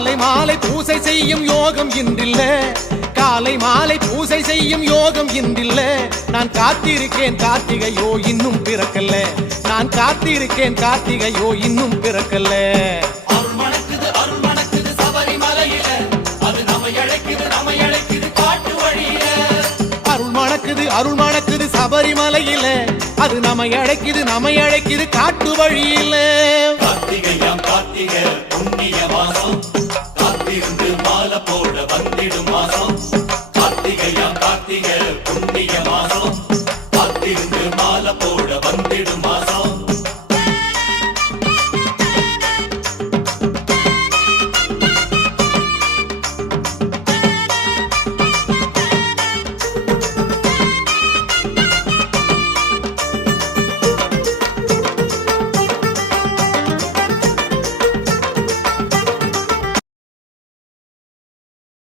காலை மாலை பூசை செய்யும் யோகம் இன்றில்ல, காலை மாலை பூசை செய்யும் யோகம் இன்றில்ல. நான் காத்திருக்கேன் கார்த்திகையோ இன்னும் பிறக்கல்ல, நான் காத்திருக்கேன் கார்த்திகையோ இன்னும் பிறக்கல்ல. அருள் மணக்குது அருள் மணக்குது சபரிமலையில, அது நம்மை அழைக்குது நம்மை அழைக்குது காட்டு வழியில. அருள் மணக்குது அருள் மணக்குது சபரிமலையில, அது நம்மை அழைக்குது நம்மை அழைக்குது காட்டு வழியில. கார்த்திகையாம் கார்த்திகை புண்ணிய மாசம், காத்திருந்து மாலை போட வந்திடும் மாசம். கார்த்திகையாம் கார்த்திகை புண்ணிய மாசம்.